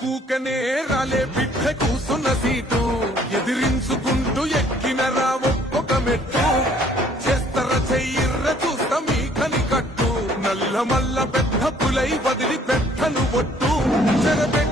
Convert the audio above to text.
కూకనే రాలే బిడ్డ కూసున్న సీటు ఎదిరించుకుంటూ ఎక్కినరా ఒక్కొక్క మెట్టు చేస్తర చెయ్యిర్ర చూస్తా మీ కని కట్టు నల్ల మల్ల పెద్ద పులై వదిలి పెట్టను ఒట్టు చెరబెట్టి